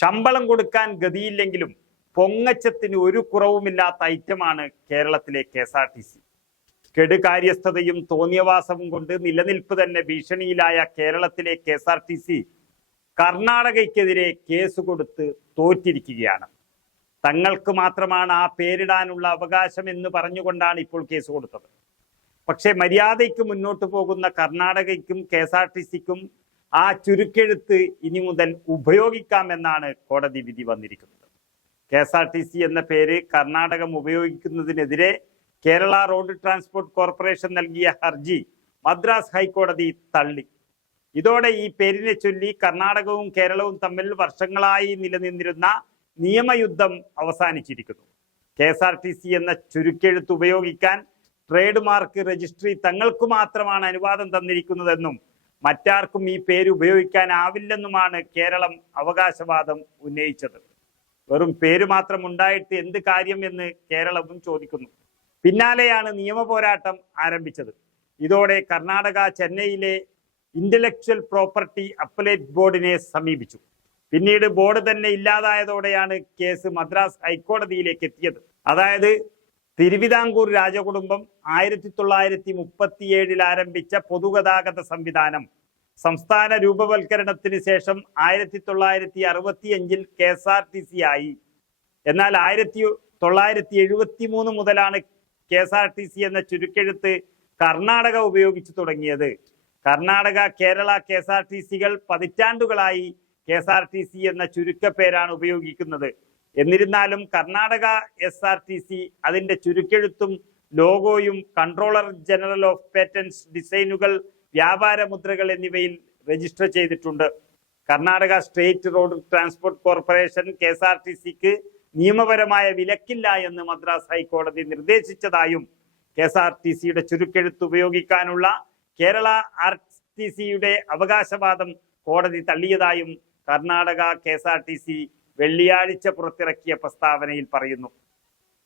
ശമ്പളം കൊടുക്കാൻ ഗതിയില്ലെങ്കിലും പൊങ്ങച്ചത്തിന് ഒരു കുറവുമില്ലാത്ത ഐറ്റമാണ് കേരളത്തിലെ K S R T C. കെടുകാര്യസ്ഥതയും തോന്നിയവാസവും കൊണ്ട് നിലനിൽപ്പ് തന്നെ ഭീഷണിയിലായ കേരളത്തിലെ K S R T C കർണാടകയ്ക്കെതിരെ case കൊടുത്ത് തോറ്റിരിക്കുകയാണ്. തങ്ങൾക്ക് മാത്രമാണ് ആ പേരിടാനുള്ള അവകാശം എന്ന് പറഞ്ഞുകൊണ്ടാണ് ഇപ്പോൾ കേസ് കൊടുത്തത്. പക്ഷേ മര്യാദയ്ക്ക് മുന്നോട്ട് പോകുന്ന കർണാടകയ്ക്കും കെ എസ് ആർ ടി സിക്കും ആ ചുരുക്കെഴുത്ത് ഇനി മുതൽ ഉപയോഗിക്കാമെന്നാണ് കോടതി വിധി വന്നിരിക്കുന്നത്. K S R T C എന്ന പേര് കർണാടകം ഉപയോഗിക്കുന്നതിനെതിരെ കേരള റോഡ് ട്രാൻസ്പോർട്ട് കോർപ്പറേഷൻ നൽകിയ ഹർജി മദ്രാസ് ഹൈക്കോടതി തള്ളി. ഇതോടെ ഈ പേരിനെ ചൊല്ലി കർണാടകവും കേരളവും തമ്മിൽ വർഷങ്ങളായി നിലനിന്നിരുന്ന നിയമയുദ്ധം അവസാനിച്ചിരിക്കുന്നു. K S R T C എന്ന ചുരുക്കെഴുത്ത് ഉപയോഗിക്കാൻ ട്രേഡ് മാർക്ക് രജിസ്ട്രി തങ്ങൾക്ക് മാത്രമാണ് അനുവാദം തന്നിരിക്കുന്നതെന്നും മറ്റാർക്കും ഈ പേര് ഉപയോഗിക്കാനാവില്ലെന്നുമാണ് കേരളം അവകാശവാദം ഉന്നയിച്ചത്. വെറും പേര് മാത്രം ഉണ്ടായിട്ട് എന്ത് കാര്യം എന്ന് കേരളവും ചോദിക്കുന്നു. പിന്നാലെയാണ് നിയമ പോരാട്ടം ആരംഭിച്ചത്. ഇതോടെ കർണാടക ചെന്നൈയിലെ ഇന്റലക്ച്വൽ പ്രോപ്പർട്ടി അപ്പലേറ്റ് ബോർഡിനെ സമീപിച്ചു. പിന്നീട് ബോർഡ് തന്നെ ഇല്ലാതായതോടെയാണ് കേസ് മദ്രാസ് ഹൈക്കോടതിയിലേക്ക് എത്തിയത്. അതായത് തിരുവിതാംകൂർ രാജകുടുംബം ആയിരത്തി തൊള്ളായിരത്തി മുപ്പത്തിയേഴിൽ ആരംഭിച്ച പൊതുഗതാഗത സംവിധാനം. സംസ്ഥാന രൂപവൽക്കരണത്തിന് ശേഷം ആയിരത്തി തൊള്ളായിരത്തി അറുപത്തിയഞ്ചിൽ K S R T C ആയി. എന്നാൽ ആയിരത്തി തൊള്ളായിരത്തി എഴുപത്തി മൂന്ന് മുതലാണ് K S R T C എന്ന ചുരുക്കെഴുത്ത് കർണാടക ഉപയോഗിച്ചു തുടങ്ങിയത്. Karnataka Kerala K S R T സികൾ പതിറ്റാണ്ടുകളായി K S R T C എന്ന ചുരുക്കപ്പേരാണ് ഉപയോഗിക്കുന്നത്. എന്നിരുന്നാലും Karnataka S R T C അതിന്റെ ചുരുക്കെഴുത്തും ലോഗോയും കൺട്രോളർ ജനറൽ ഓഫ് പേറ്റൻസ് ഡിസൈനുകൾ വ്യാപാര മുദ്രകൾ എന്നിവയിൽ രജിസ്റ്റർ ചെയ്തിട്ടുണ്ട്. Karnataka state road transport corporation K S R T സിക്ക് നിയമപരമായ വിലക്കില്ല എന്ന് മദ്രാസ് ഹൈക്കോടതി നിർദ്ദേശിച്ചതായും കെ എസ് ആർ ടി സിയുടെ ചുരുക്കെഴുത്ത് ഉപയോഗിക്കാനുള്ള കേരള ആർ ടി സിയുടെ അവകാശവാദം കോടതി തള്ളിയതായും Karnataka K S R T C വെള്ളിയാഴ്ച പുറത്തിറക്കിയ പ്രസ്താവനയിൽ പറയുന്നു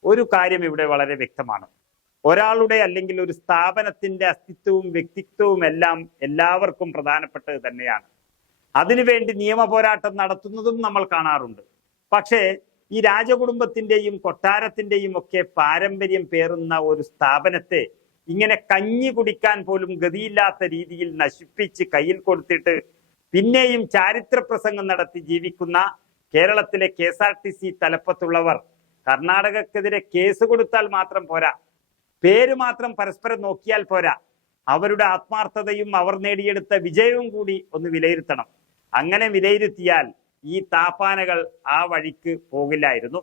ഒരു കാര്യം ഇവിടെ വളരെ വ്യക്തമാണ്. ഒരാളുടെ അല്ലെങ്കിൽ ഒരു സ്ഥാപനത്തിന്റെ അസ്തിത്വവും വ്യക്തിത്വവും എല്ലാം എല്ലാവർക്കും പ്രധാനപ്പെട്ടത് തന്നെയാണ്. അതിനുവേണ്ടി നിയമ പോരാട്ടം നടത്തുന്നതും നമ്മൾ കാണാറുണ്ട്. പക്ഷേ ഈ രാജകുടുംബത്തിന്റെയും കൊട്ടാരത്തിന്റെയും ഒക്കെ പാരമ്പര്യം പേറുന്ന ഒരു സ്ഥാപനത്തെ ഇങ്ങനെ കഞ്ഞി കുടിക്കാൻ പോലും ഗതിയില്ലാത്ത രീതിയിൽ നശിപ്പിച്ച് കയ്യിൽ കൊടുത്തിട്ട് പിന്നെയും ചാരിത്ര പ്രസംഗം നടത്തി ജീവിക്കുന്ന കേരളത്തിലെ K S R T C തലപ്പത്തുള്ളവർ കർണാടകക്കെതിരെ കേസ് കൊടുത്താൽ മാത്രം പോരാ. പേര് മാത്രം പരസ്പരം നോക്കിയാൽ പോരാ. അവരുടെ ആത്മാർത്ഥതയും അവർ നേടിയെടുത്ത വിജയവും കൂടി ഒന്ന് വിലയിരുത്തണം. അങ്ങനെ വിലയിരുത്തിയാൽ ഈ താപ്പാനകൾ ആ വഴിക്ക് പോകില്ലായിരുന്നു.